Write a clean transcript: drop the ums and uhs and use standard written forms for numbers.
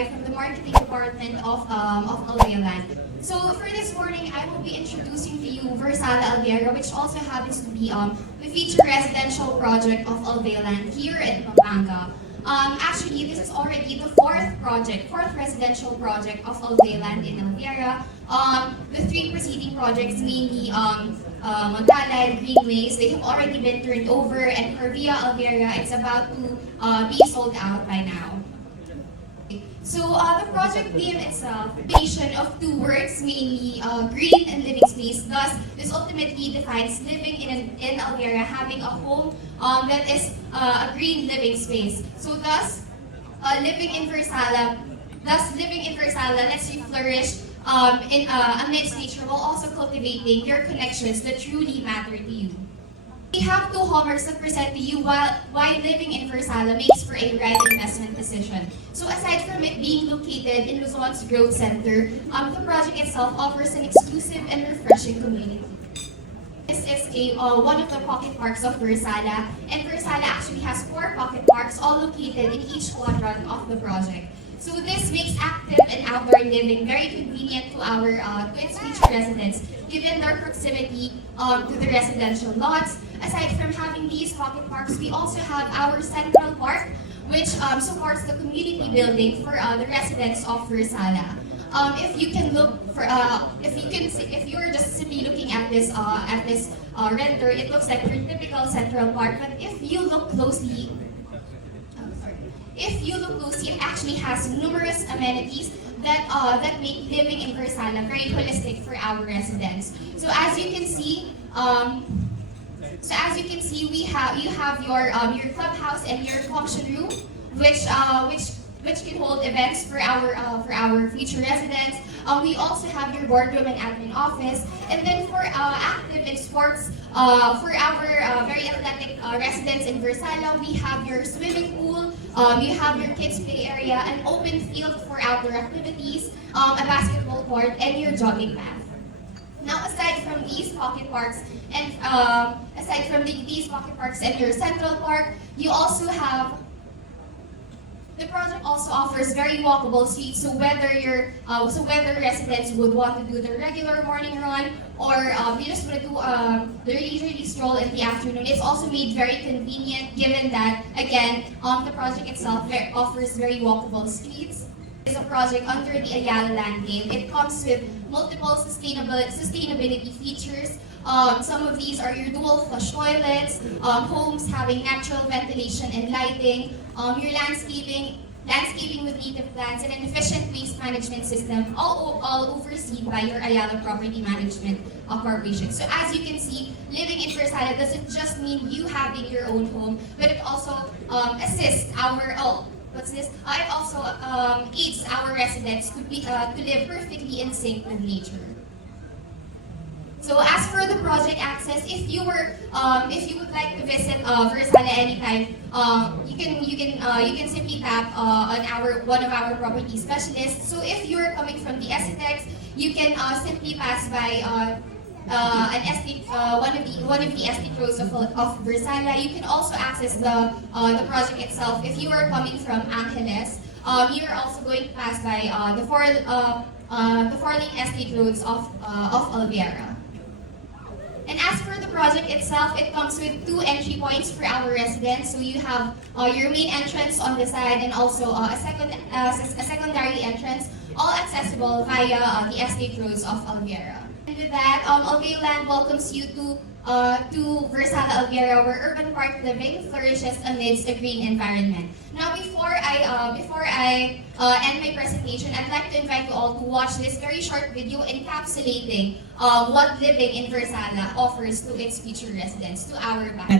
Sai from the marketing department of Alviera. So for this morning, I will be introducing to you Salle Alviera, which also happens to be the feature residential project of Alviera here in Pampanga. Actually, this is already the fourth residential project of Alviera in Alviera. The three preceding projects, mainly Montala and Greenways, they have already been turned over, and for Via Alviera, it's about to be sold out by now. So the project theme itself, the combination of two words, mainly green and living space. Thus, this ultimately defines living in Alviera, having a home that is a green living space. So thus, living in Versailles lets you flourish amidst nature, while also cultivating your connections that truly matter to you. We have two hallmarks that present to you why living in Versailles makes for a right investment decision. So aside from it being located in Luzon's growth center, the project itself offers an exclusive and refreshing community. This is one of the pocket parks of Versailles, and Versailles actually has 4 pocket parks, all located in each quadrant of the project. So this makes active and outdoor living very convenient to our its future residents, given their proximity to the residential lots. Aside from having these pocket parks, we also have our Central Park, which supports the community building for the residents of Versailles. If you can look for, if you're just simply looking at this render, it looks like your typical Central Park. But if you look closely, it actually has numerous amenities that make living in Versailles very holistic for our residents. So as you can see, you have your clubhouse and your function room, which can hold events for our future residents. We also have your boardroom and admin office, and then for active and sports, for our very athletic residents in Versailles, we have your swimming pool, you have your kids play area, an open field for outdoor activities, a basketball court, and your jogging path. Now, aside from these pocket parks and your Central Park, you also have. The project also offers very walkable streets, so whether residents would want to do their regular morning run, or you just want to do the leisurely stroll in the afternoon, it's also made very convenient, given that again the project itself offers very walkable streets. It's a project under the Ayala land name. It comes with multiple sustainability features. Some of these are your dual flush toilets, homes having natural ventilation and lighting, your landscaping with native plants, and an efficient waste management system, all overseen by your Ayala Property Management Corporation. So as you can see, living in Versailles doesn't just mean you having your own home, but it also assists our it also aids our residents to live perfectly in sync with nature. So as for the project access, if you would like to visit Versailles anytime, you can simply tap on one of our property specialists. So if you're coming from the 𝐏𝐸𝐻, you can simply pass by an estate, one of the estate roads of Versailles. You can also access the project itself. If you are coming from Angeles, you're also going to pass by the four lane estate roads of Alviera. And as for the project itself, it comes with 2 entry points for our residents. So you have your main entrance on the side, and also a secondary entrance, all accessible via the estate roads of Alviera. And with that, Alviera Land welcomes you to Versailles Alviera, where urban park living flourishes amidst a green environment. Now, before I end my presentation, I'd like to invite you all to watch this very short video encapsulating what living in Versailles offers to its future residents, to our back.